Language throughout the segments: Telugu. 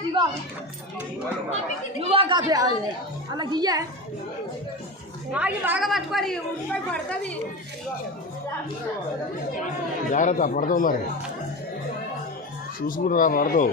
ఇగో నువ్వా కాఫీ అది అలా ఇయ్యే మాకి బాగా పట్టుకొని ఉండిపోయి పడుతుంది జాగ్రత్త పడతావు మరి. చూసుకుంటున్నా పడతావు?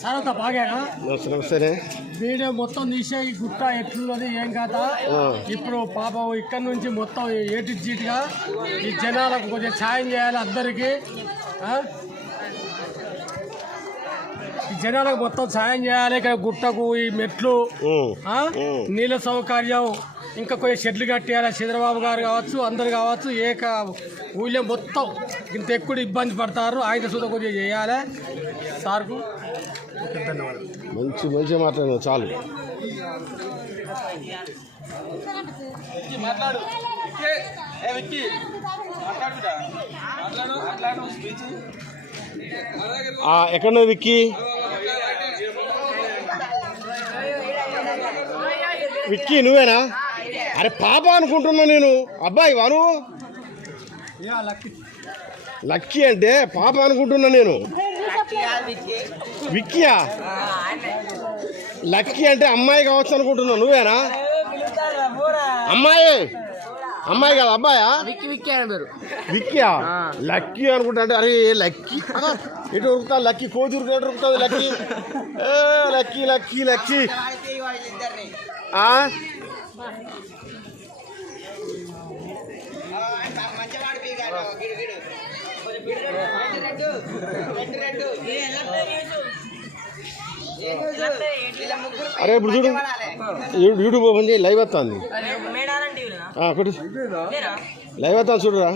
సరత బాగానా నమస్తే నమస్తేనే వీడియో మొత్తం తీసే ఈ గుట్ట ఎట్లున్నది ఏం కాదా. ఇప్పుడు పాపం ఇక్కడ నుంచి మొత్తం ఏటి జీటుగా ఈ జనాలకు కొంచెం సాయం చేయాలి అందరికీ? ఈ జనాలకు మొత్తం సాయం చేయాలి ఇక్కడ గుట్టకు ఈ మెట్లు. నీళ్ళ సౌకర్యం ఇంకా కొన్ని షెడ్లు కట్టేయాలి? చంద్రబాబు గారు కావచ్చు అందరు కావచ్చు ఏక ఊళ్ళో మొత్తం ఇంత ఎక్కువ ఇబ్బంది పడతారు. ఆయన సుధ కొద్దిగా చేయాలి? సార్కు? మంచి మంచిగా మాట్లాడినావు చాలు. ఎక్కడ విక్కి విక్కీ? విక్కీ నువ్వేనా? అరే పాప అనుకుంటున్నా నేను. అబ్బాయి వాను లక్కీ. అంటే పాప అనుకుంటున్నా నేను. విక్కీయా? లక్కీ అంటే అమ్మాయి కావచ్చు అనుకుంటున్నా. నువ్వేనా? అమ్మాయి. అమ్మాయి కాదు అబ్బాయా? విక్కీయా? లక్కీ అనుకుంటా అంటే అరే లక్కీ. ఎటు ఉరుకుతా లక్కీ. కోతి ఉరుకుతాడు ఉరుకుతుంది లక్కీ. ఏ లక్కీ లక్కీ లక్కీ. ఆ? అరే ఇప్పుడు చూడు. యూట్యూబ్ ఓపెన్ చేయి లైవ్ వస్తుంది. లైవ్ వస్తాను చూడురా.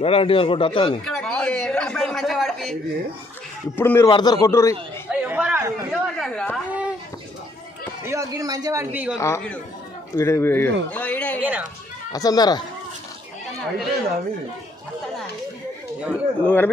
మేడం అంటే అనుకుంటా వస్తాను ఇప్పుడు మీరు పడతారు కొట్టుర్రి. అసందారా నువ్వు కనిపి